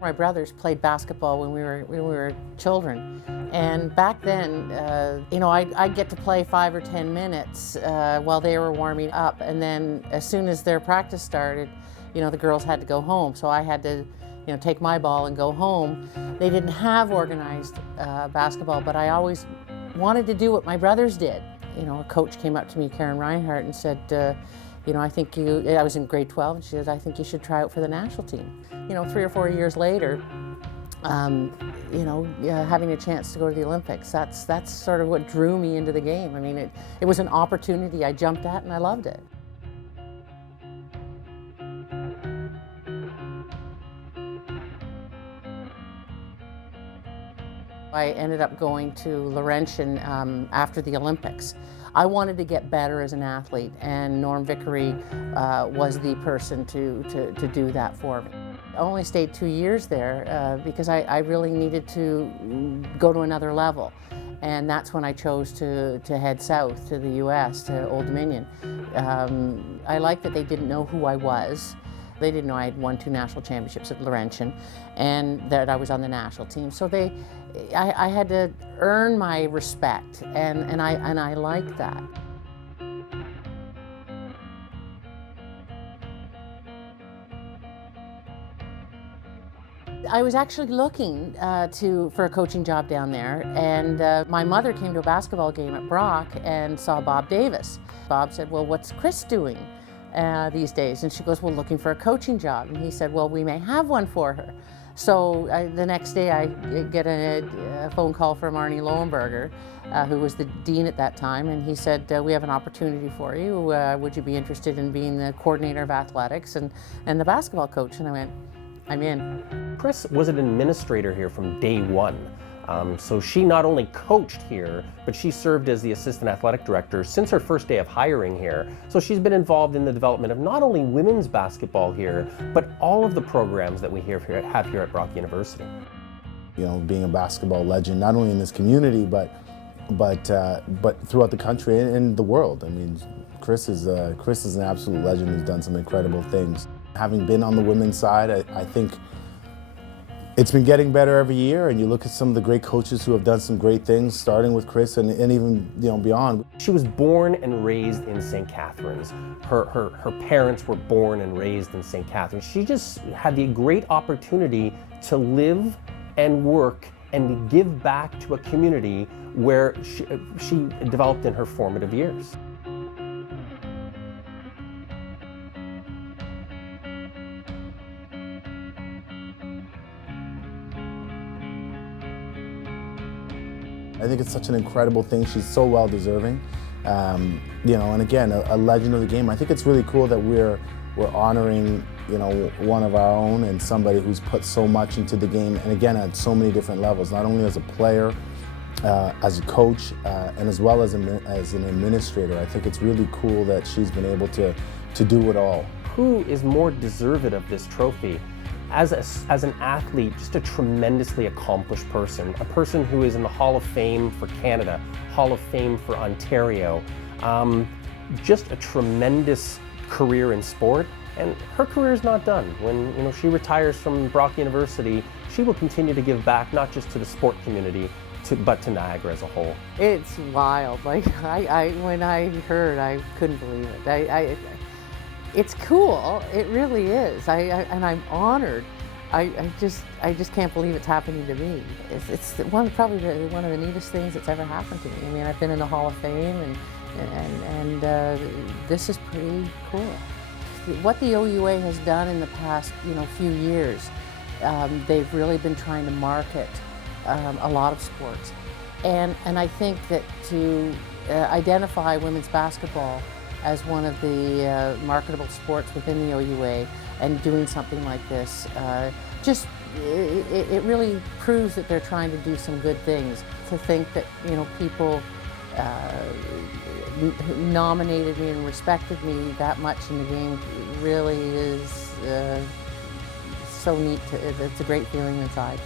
My brothers played basketball when we were children, and back then, I'd get to play 5 or 10 minutes while they were warming up, and then as soon as their practice started, the girls had to go home, so I had to take my ball and go home. They didn't have organized basketball, but I always wanted to do what my brothers did. A coach came up to me, Karen Reinhardt, and said, I was in grade 12, and she said, I think you should try out for the national team. 3 or 4 years later, having a chance to go to the Olympics, that's sort of what drew me into the game. I mean, it was an opportunity I jumped at, and I loved it. I ended up going to Laurentian after the Olympics. I wanted to get better as an athlete, and Norm Vickery was the person to do that for me. I only stayed 2 years there because I really needed to go to another level. And that's when I chose to head south to the US, to Old Dominion. I liked that they didn't know who I was. They didn't know I had won 2 national championships at Laurentian and that I was on the national team. So I had to earn my respect, and I liked that. I was actually looking for a coaching job down there, and my mother came to a basketball game at Brock and saw Bob Davis. Bob said, well, what's Chris doing these days? And she goes, well, looking for a coaching job. And he said, well, we may have one for her. So the next day I get a phone call from Arnie Lohenberger, who was the dean at that time, and he said, we have an opportunity for you. Would you be interested in being the coordinator of athletics and the basketball coach? And I went, I'm in. Chris was an administrator here from day one. So she not only coached here, but she served as the assistant athletic director since her first day of hiring here. So she's been involved in the development of not only women's basketball here, but all of the programs that we have here at Brock University. Being a basketball legend, not only in this community, but throughout the country and the world. I mean, Chris is an absolute legend who's done some incredible things. Having been on the women's side, I think it's been getting better every year, and you look at some of the great coaches who have done some great things, starting with Chris and even beyond. She was born and raised in St. Catharines. Her parents were born and raised in St. Catharines. She just had the great opportunity to live and work and give back to a community where she developed in her formative years. I think it's such an incredible thing. She's so well deserving, and again, a legend of the game. I think it's really cool that we're honoring, one of our own and somebody who's put so much into the game, and again, at so many different levels, not only as a player, as a coach, and as well as an administrator. I think it's really cool that she's been able to do it all. Who is more deserving of this trophy? As an athlete, just a tremendously accomplished person, a person who is in the Hall of Fame for Canada, Hall of Fame for Ontario, just a tremendous career in sport, and her career is not done. When she retires from Brock University, she will continue to give back, not just to the sport community, but to Niagara as a whole. It's wild. Like when I heard, I couldn't believe it. It's cool. It really is. And I'm honored. I just can't believe it's happening to me. It's probably one of the neatest things that's ever happened to me. I mean, I've been in the Hall of Fame, and this is pretty cool. What the OUA has done in the past, few years, they've really been trying to market a lot of sports, and I think that to identify women's basketball as one of the marketable sports within the OUA and doing something like this, it really proves that they're trying to do some good things. To think that people nominated me and respected me that much in the game really is so neat. It's a great feeling inside.